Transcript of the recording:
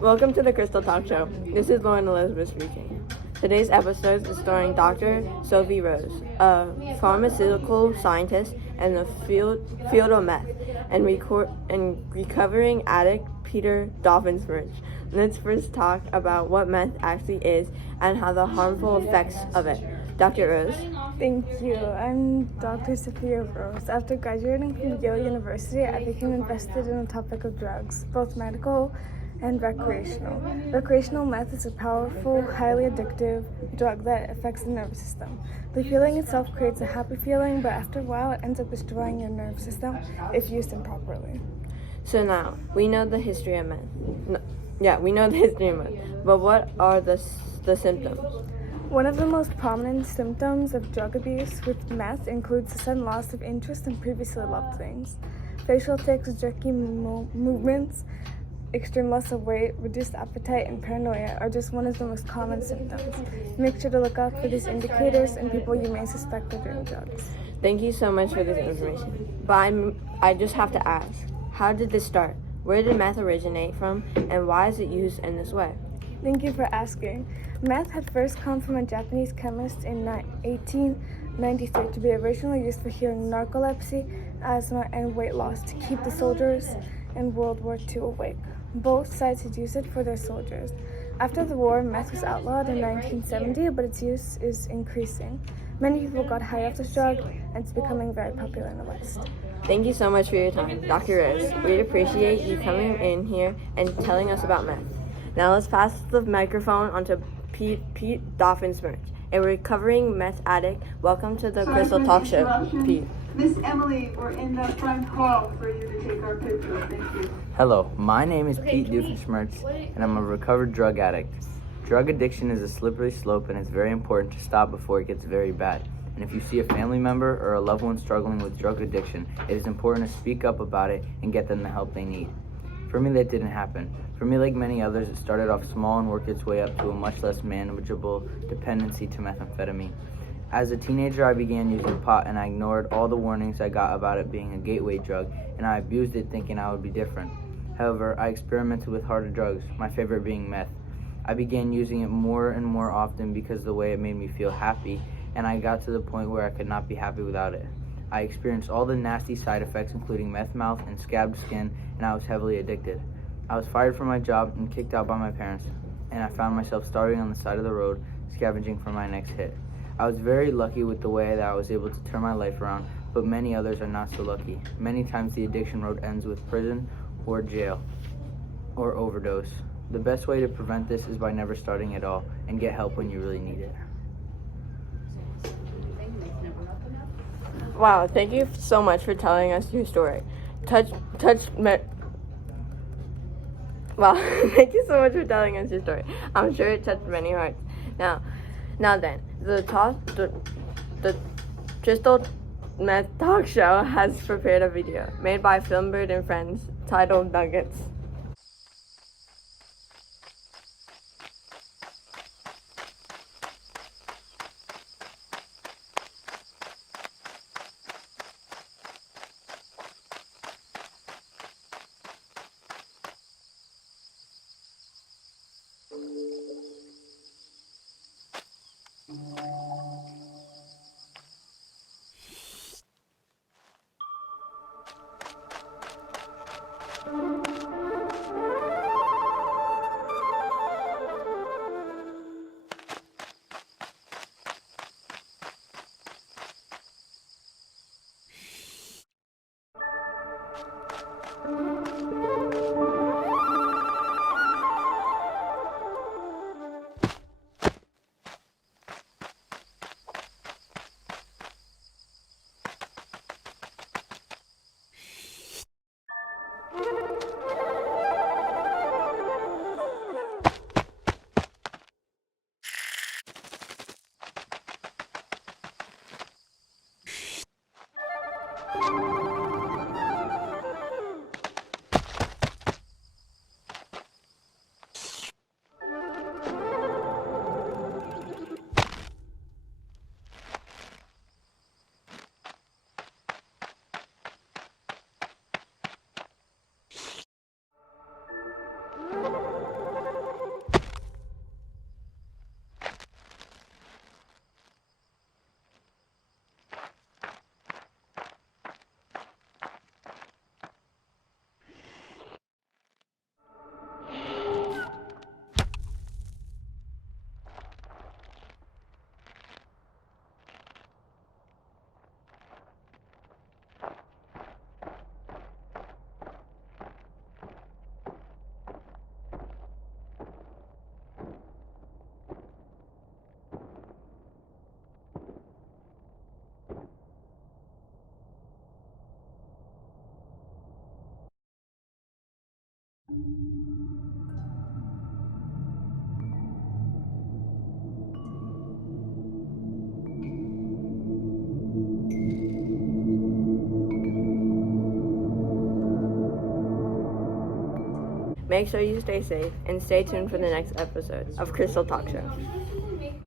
Welcome to the Crystal Talk Show. This is Lauren Elizabeth speaking. Today's episode is starring Dr. Sophie Rose, a pharmaceutical scientist in the field of meth, and recovering addict Peter Dolphinsbridge. Let's first talk about what meth actually is and how the harmful effects of it. Dr. Rose. Thank you. I'm Dr. Sophia Rose. After graduating from Yale University, I became invested in the topic of drugs, both medical and recreational. Recreational meth is a powerful, highly addictive drug that affects the nervous system. The feeling itself creates a happy feeling, but after a while it ends up destroying your nervous system if used improperly. So now, we know the history of meth. We know the history of meth. But what are the symptoms? One of the most prominent symptoms of drug abuse with meth includes a sudden loss of interest in previously loved things. Facial tics, jerky movements, extreme loss of weight, reduced appetite, and paranoia are just one of the most common symptoms. Make sure to look out for these indicators in people you may suspect are doing drugs. Thank you so much for this information. But I just have to ask, how did this start? Where did meth originate from, and why is it used in this way? Thank you for asking. Meth had first come from a Japanese chemist in 1893 to be originally used for healing narcolepsy, asthma, and weight loss to keep the soldiers in World War II awake. Both sides had used it for their soldiers. After the war, meth was outlawed in 1970, but its use is increasing. Many people got high off this drug, and it's becoming very popular in the West. Thank you so much for your time, Dr. Rose. We appreciate you coming in here and telling us about meth. Now let's pass the microphone on to Pete Dolphinsbridge, a recovering meth addict. Welcome to the Crystal Talk Show, Pete. Miss Emily, we're in the front hall for you to take our picture. Thank you. Hello, my name is Pete Doofenshmirtz, and I'm a recovered drug addict. Drug addiction is a slippery slope, and it's very important to stop before it gets very bad. And if you see a family member or a loved one struggling with drug addiction, it is important to speak up about it and get them the help they need. For me, that didn't happen. For me, like many others, it started off small and worked its way up to a much less manageable dependency to methamphetamine. As a teenager, I began using pot, and I ignored all the warnings I got about it being a gateway drug, and I abused it thinking I would be different. However, I experimented with harder drugs, my favorite being meth. I began using it more and more often because of the way it made me feel happy, and I got to the point where I could not be happy without it. I experienced all the nasty side effects, including meth mouth and scabbed skin, and I was heavily addicted. I was fired from my job and kicked out by my parents, and I found myself starving on the side of the road, scavenging for my next hit. I was very lucky with the way that I was able to turn my life around, but many others are not so lucky. Many times the addiction road ends with prison or jail or overdose. The best way to prevent this is by never starting at all and get help when you really need it. Wow, thank you so much for telling us your story. Wow, thank you so much for telling us your story. I'm sure it touched many hearts. Now then, the Crystal Meth Talk Show has prepared a video made by Filmbird and Friends titled Nuggets. Make sure you stay safe and stay tuned for the next episode of Crystal Talk Show.